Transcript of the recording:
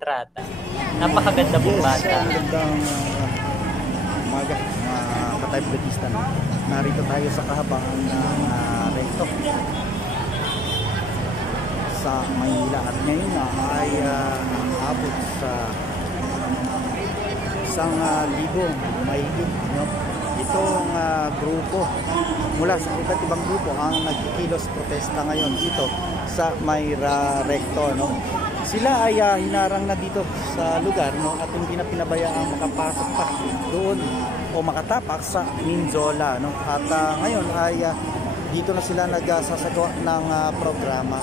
Estrada. Napakaganda pong bata. Magandang umaga mga ka-Type no? Narito tayo sa kahabaan ng Recto sa Maynila at ngayon na ay abot sa 1,000 mahigit, no? Itong grupo mula sa iba't ibang grupo ang nagkikilos protesta ngayon dito sa Mayra Recto, no? Sila ay hinarang na dito sa lugar, no? At hindi na pinabayaang makapasok pa doon o makatapak sa Minzola, no? At ngayon ay dito na sila nagsasagawa ng programa.